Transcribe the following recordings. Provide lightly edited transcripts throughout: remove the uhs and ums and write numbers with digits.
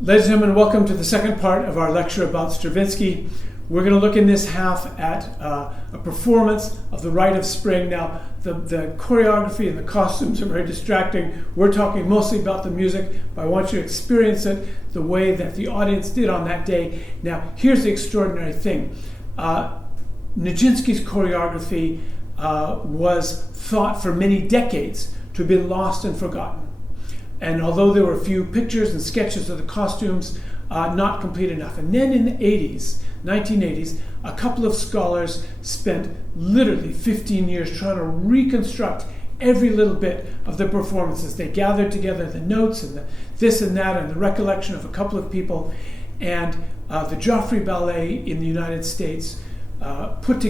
Ladies and gentlemen, welcome to the second part of our lecture about Stravinsky. We're going to look in this half at a performance of The Rite of Spring. Now, the choreography and the costumes are very distracting. We're talking mostly about the music, but I want you to experience it the way that the audience did on that day. Now, here's the extraordinary thing. Nijinsky's choreography was thought for many decades to have been lost and forgotten. And although there were a few pictures and sketches of the costumes, not complete enough. And then in the 1980s, a couple of scholars spent literally 15 years trying to reconstruct every little bit of the performances. They gathered together the notes and the this and that and the recollection of a couple of people. And the Joffrey Ballet in the United States put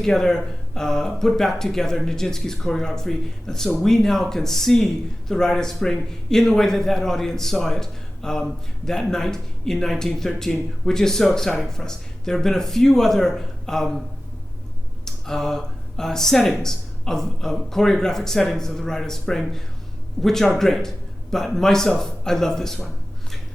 back together Nijinsky's choreography, and so we now can see The Rite of Spring in the way that that audience saw it that night in 1913, which is so exciting for us. There have been a few other settings of choreographic settings of The Rite of Spring, which are great, but myself, I love this one.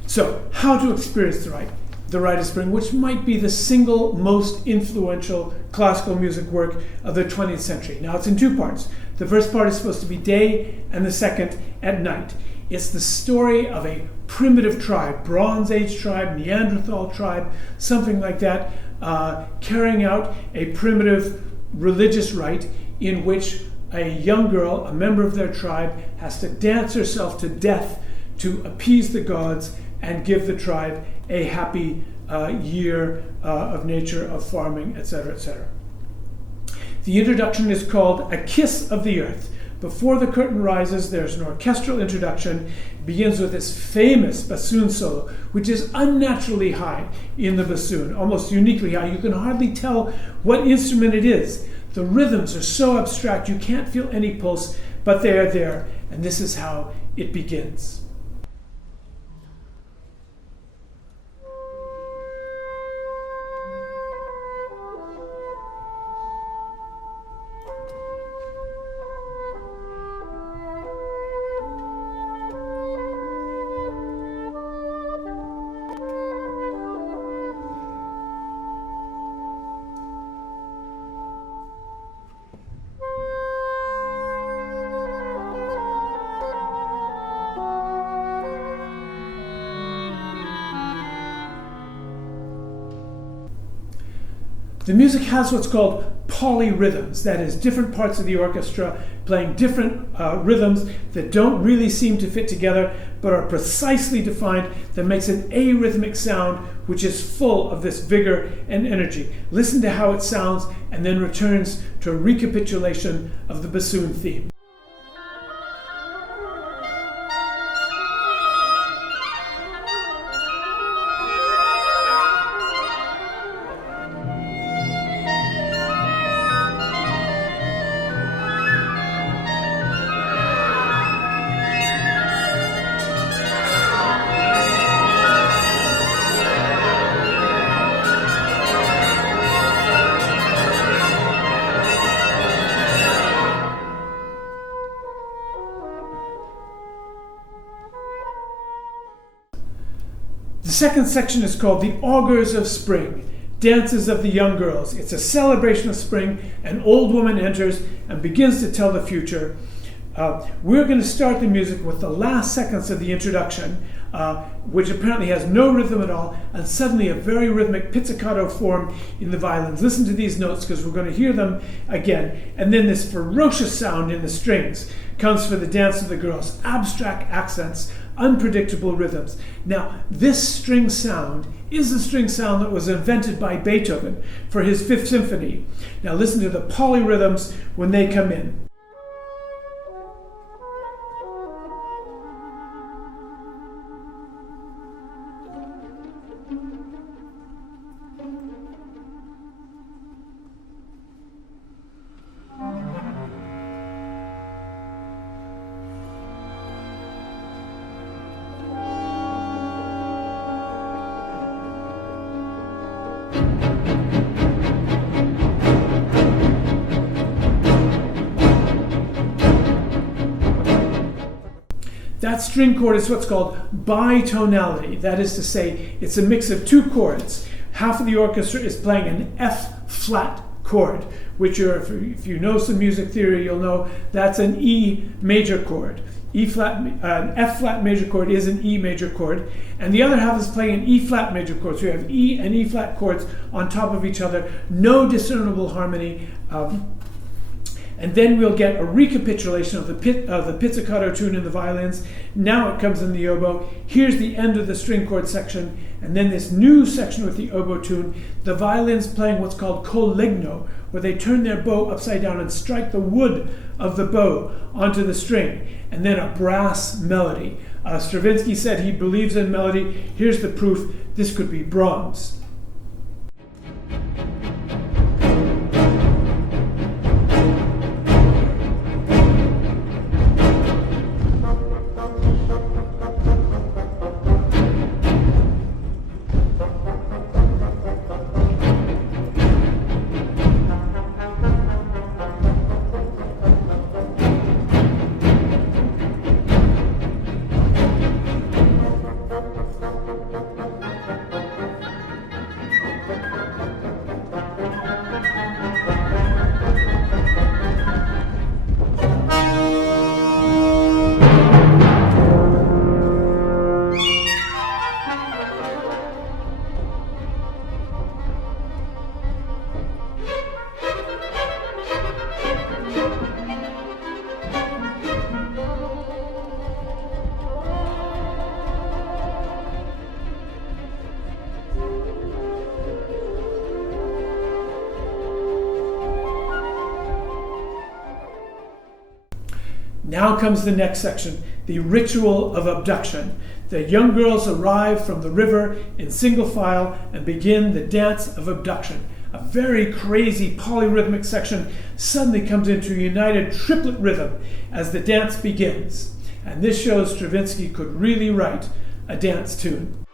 So, how to experience The Rite of Spring, which might be the single most influential classical music work of the 20th century. Now, it's in two parts. The first part is supposed to be day, and the second at night. It's the story of a primitive tribe, Bronze Age tribe, Neanderthal tribe, something like that, carrying out a primitive religious rite in which a young girl, a member of their tribe, has to dance herself to death to appease the gods and give the tribe a happy year of nature, of farming, etc., etc. The introduction is called A Kiss of the Earth. Before the curtain rises, there's an orchestral introduction. It begins with this famous bassoon solo, which is unnaturally high in the bassoon, almost uniquely high. You can hardly tell what instrument it is. The rhythms are so abstract, you can't feel any pulse, but they are there, and this is how it begins. The music has what's called polyrhythms, that is, different parts of the orchestra playing different rhythms that don't really seem to fit together, but are precisely defined, that makes an arrhythmic sound, which is full of this vigor and energy. Listen to how it sounds, and then returns to a recapitulation of the bassoon theme. The second section is called The Augurs of Spring, Dances of the Young Girls. It's a celebration of spring. An old woman enters and begins to tell the future. We're going to start the music with the last seconds of the introduction, which apparently has no rhythm at all, and suddenly a very rhythmic pizzicato form in the violins. Listen to these notes, because we're going to hear them again. And then this ferocious sound in the strings comes for the dance of the girls. Abstract accents, unpredictable rhythms. Now, this string sound is the string sound that was invented by Beethoven for his Fifth Symphony. Now listen to the polyrhythms when they come in. That string chord is what's called bitonality. That is to say, it's a mix of two chords. Half of the orchestra is playing an F flat chord, which if you know some music theory, you'll know that's an E major chord. An F flat major chord is an E major chord, and the other half is playing an E flat major chord. So you have E and E flat chords on top of each other, no discernible harmony. And then we'll get a recapitulation of the pizzicato tune in the violins. Now it comes in the oboe. Here's the end of the string chord section, and then this new section with the oboe tune. The violins playing what's called collegno, where they turn their bow upside down and strike the wood of the bow onto the string, and then a brass melody. Stravinsky said he believes in melody. Here's the proof. This could be Brahms. Now comes the next section, the ritual of abduction. The young girls arrive from the river in single file and begin the dance of abduction. A very crazy polyrhythmic section suddenly comes into a united triplet rhythm as the dance begins. And this shows Stravinsky could really write a dance tune.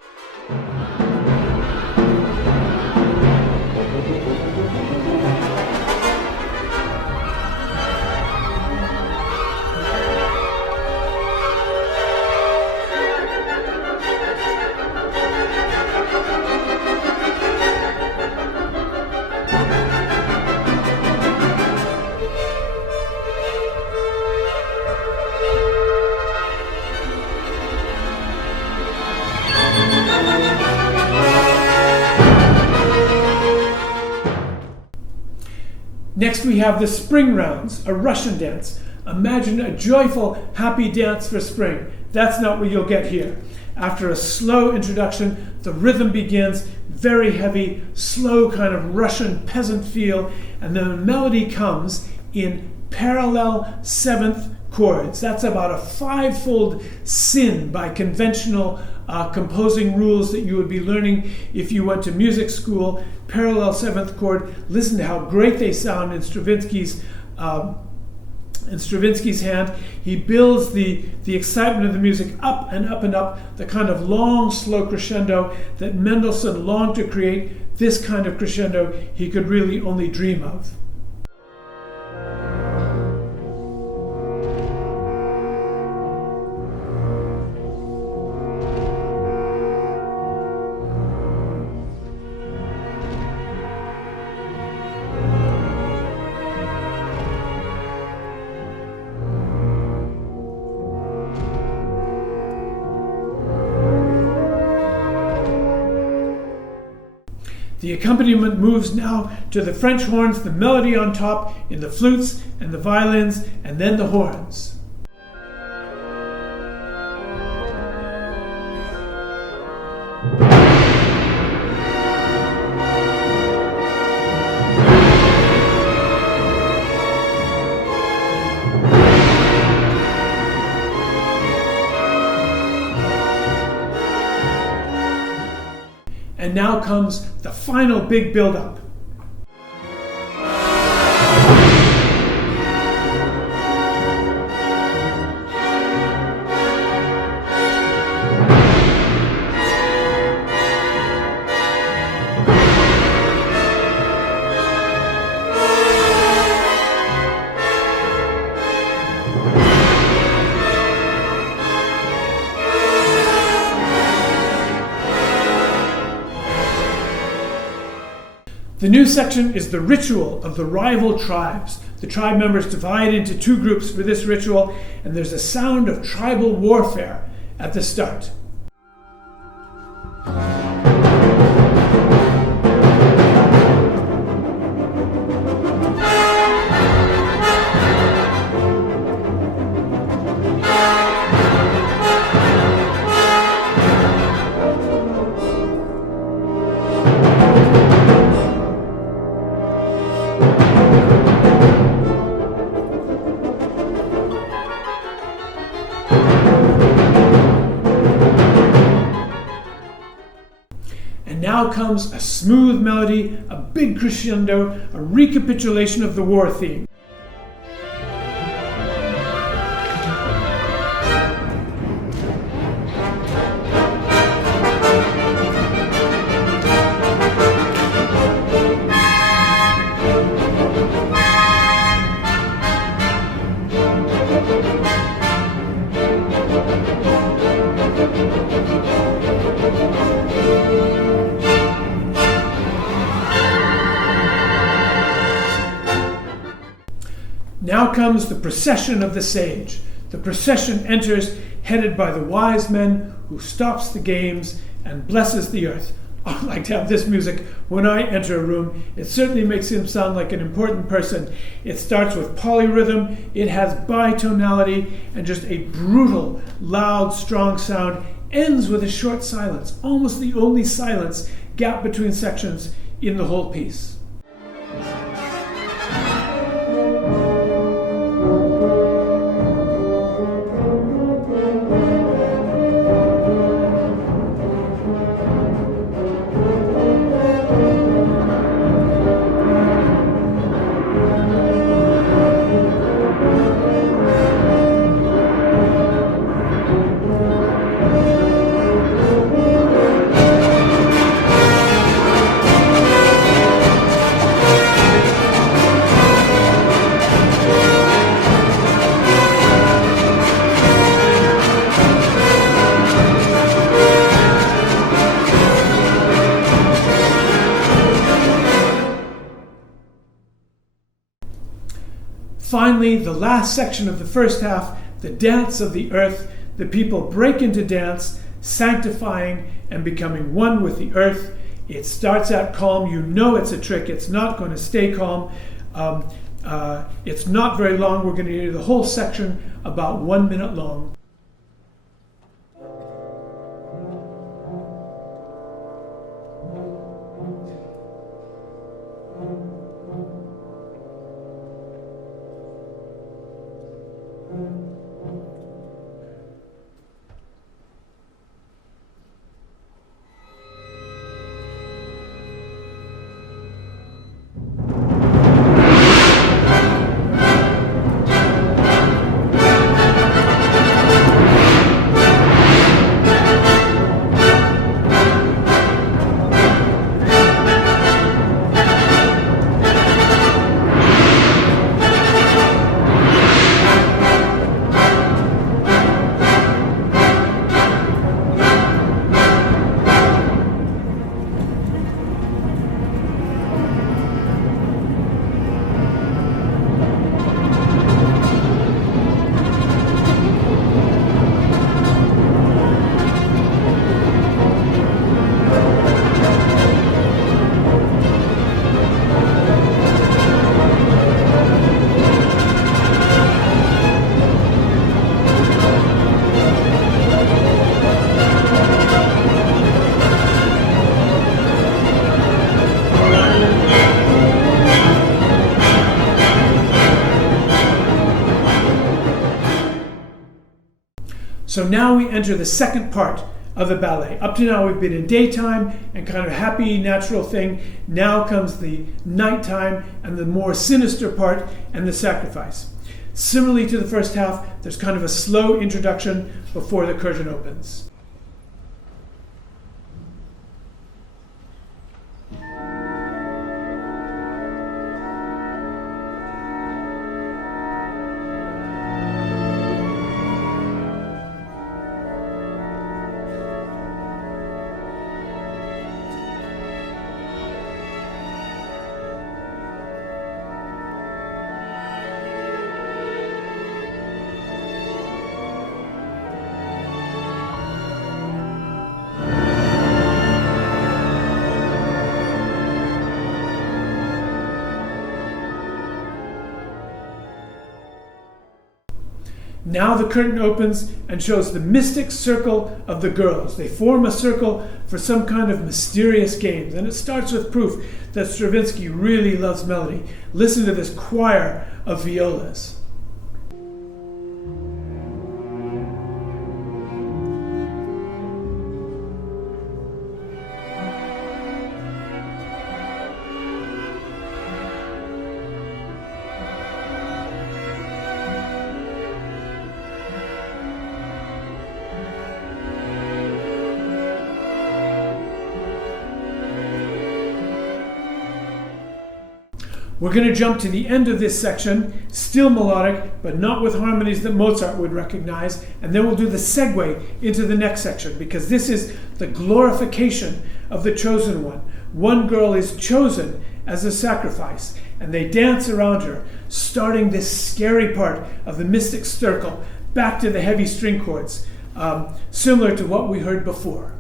Next we have the spring rounds, a Russian dance. Imagine a joyful, happy dance for spring. That's not what you'll get here. After a slow introduction, the rhythm begins, very heavy, slow kind of Russian peasant feel, and the melody comes in parallel seventh chords. That's about a five-fold sin by conventional composing rules that you would be learning if you went to music school. Parallel seventh chord. Listen to how great they sound in Stravinsky's hand. He builds the excitement of the music up and up and up, the kind of long, slow crescendo that Mendelssohn longed to create. This kind of crescendo he could really only dream of. The accompaniment moves now to the French horns, the melody on top, in the flutes and the violins, and then the horns. And now comes the final big build-up. The new section is the ritual of the rival tribes. The tribe members divide into two groups for this ritual, and there's a sound of tribal warfare at the start. And now comes a smooth melody, a big crescendo, a recapitulation of the war theme. Now comes the procession of the sage. The procession enters, headed by the wise men, who stops the games and blesses the earth. I like to have this music when I enter a room. It certainly makes him sound like an important person. It starts with polyrhythm, it has bitonality, and just a brutal, loud, strong sound. Ends with a short silence, almost the only silence gap between sections in the whole piece. Finally, the last section of the first half, the dance of the earth. The people break into dance, sanctifying and becoming one with the earth. It starts out calm. You know it's a trick. It's not going to stay calm. It's not very long. We're going to hear the whole section, about 1 minute long. So now we enter the second part of the ballet. Up to now we've been in daytime and kind of happy, natural thing. Now comes the nighttime and the more sinister part and the sacrifice. Similarly to the first half, there's kind of a slow introduction before the curtain opens. Now the curtain opens and shows the mystic circle of the girls. They form a circle for some kind of mysterious games. And it starts with proof that Stravinsky really loves melody. Listen to this choir of violas. We're going to jump to the end of this section, still melodic, but not with harmonies that Mozart would recognize, and then we'll do the segue into the next section, because this is the glorification of the chosen one. One girl is chosen as a sacrifice, and they dance around her, starting this scary part of the mystic circle back to the heavy string chords, similar to what we heard before.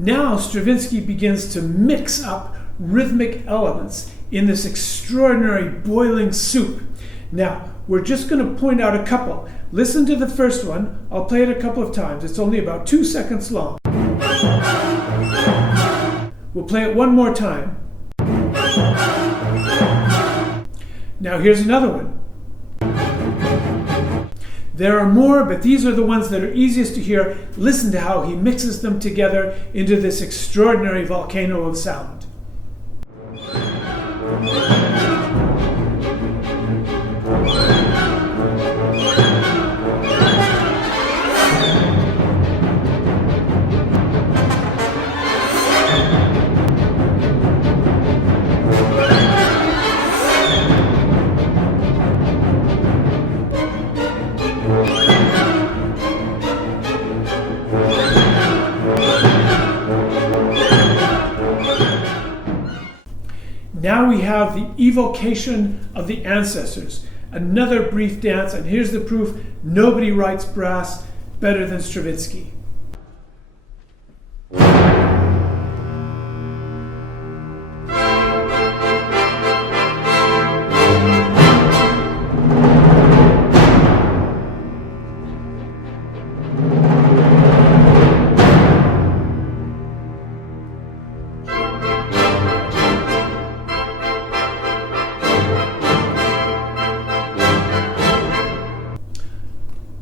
Now Stravinsky begins to mix up rhythmic elements in this extraordinary boiling soup. Now, we're just going to point out a couple. Listen to the first one. I'll play it a couple of times. It's only about 2 seconds long. We'll play it one more time. Now here's another one. There are more, but these are the ones that are easiest to hear. Listen to how he mixes them together into this extraordinary volcano of sound. Now we have the evocation of the ancestors. Another brief dance, and here's the proof: nobody writes brass better than Stravinsky.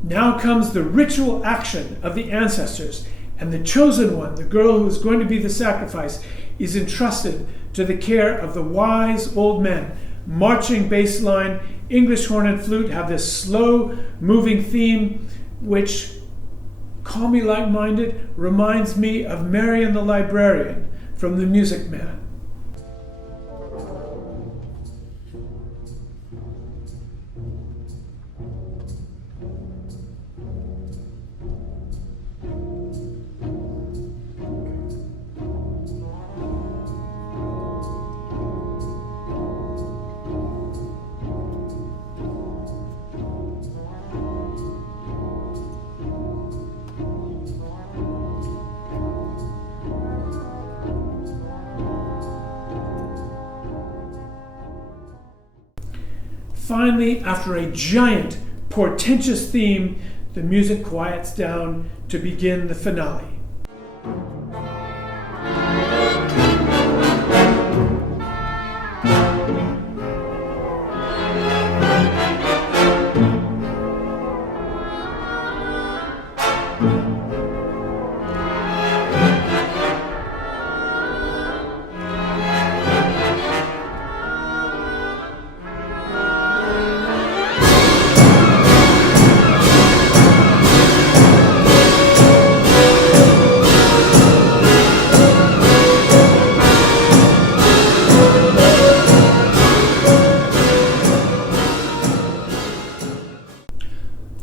Now comes the ritual action of the ancestors, and the chosen one, the girl who is going to be the sacrifice, is entrusted to the care of the wise old men. Marching bass line, English horn and flute have this slow moving theme which, call me like-minded, reminds me of Marion the Librarian from The Music Man. Finally, after a giant, portentous theme, the music quiets down to begin the finale.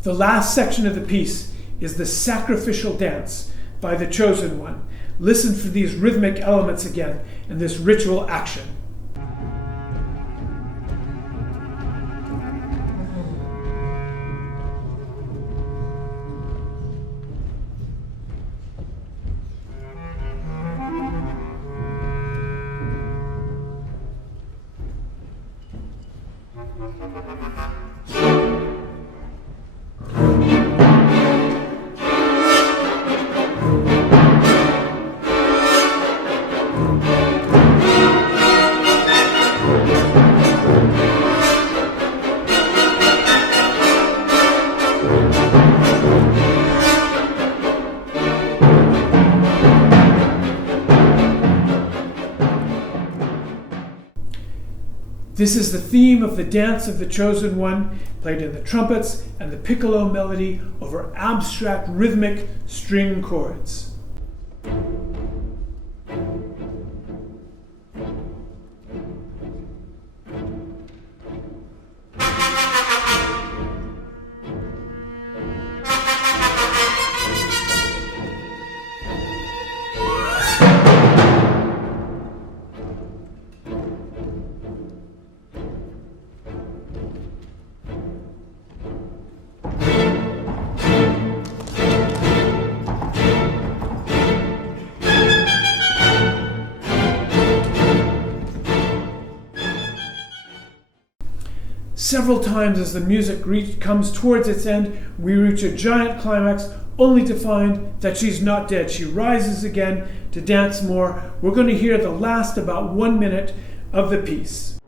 The last section of the piece is the sacrificial dance by the chosen one. Listen for these rhythmic elements again and this ritual action. This is the theme of the Dance of the Chosen One, played in the trumpets and the piccolo melody over abstract rhythmic string chords. Several times as the music comes towards its end, we reach a giant climax, only to find that she's not dead. She rises again to dance more. We're going to hear the last about 1 minute of the piece.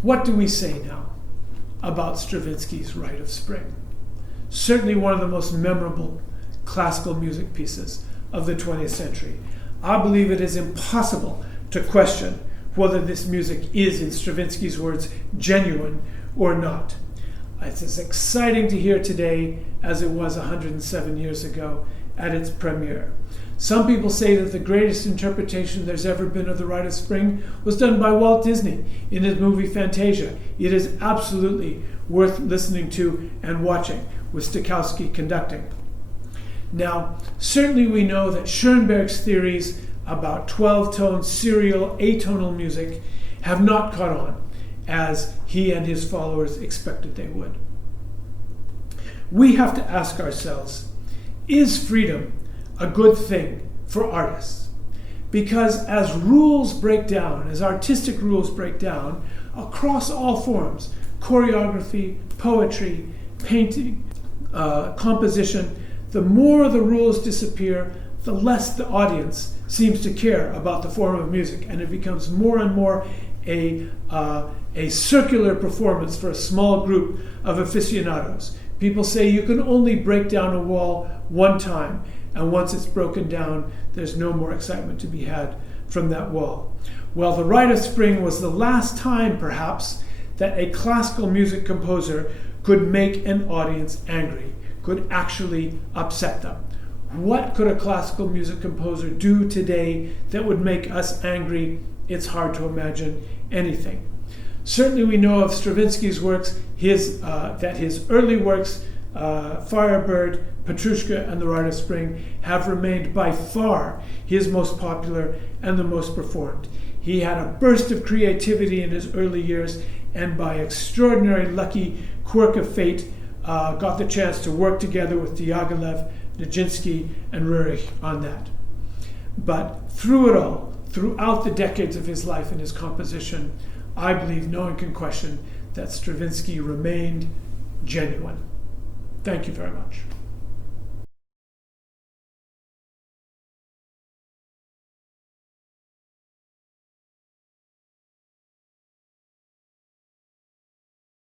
What do we say now about Stravinsky's Rite of Spring? Certainly one of the most memorable classical music pieces of the 20th century. I believe it is impossible to question whether this music is, in Stravinsky's words, genuine or not. It's as exciting to hear today as it was 107 years ago at its premiere. Some people say that the greatest interpretation there's ever been of the Rite of Spring was done by Walt Disney in his movie Fantasia. It is absolutely worth listening to and watching, with Stokowski conducting. Now, certainly we know that Schoenberg's theories about 12-tone serial atonal music have not caught on, as he and his followers expected they would. We have to ask ourselves, is freedom a good thing for artists? Because as rules break down, as artistic rules break down across all forms, choreography, poetry, painting, composition, the more the rules disappear, the less the audience seems to care about the form of music, and it becomes more and more a circular performance for a small group of aficionados. People say you can only break down a wall one time, and once it's broken down, there's no more excitement to be had from that wall. Well, the Rite of Spring was the last time, perhaps, that a classical music composer could make an audience angry, could actually upset them. What could a classical music composer do today that would make us angry? It's hard to imagine anything. Certainly we know of Stravinsky's works, that his early works, Firebird, Petrushka, and the Rite of Spring, have remained by far his most popular and the most performed. He had a burst of creativity in his early years, and by extraordinary lucky quirk of fate, got the chance to work together with Diaghilev, Nijinsky, and Rurich on that. But through it all, throughout the decades of his life and his composition, I believe no one can question that Stravinsky remained genuine. Thank you very much.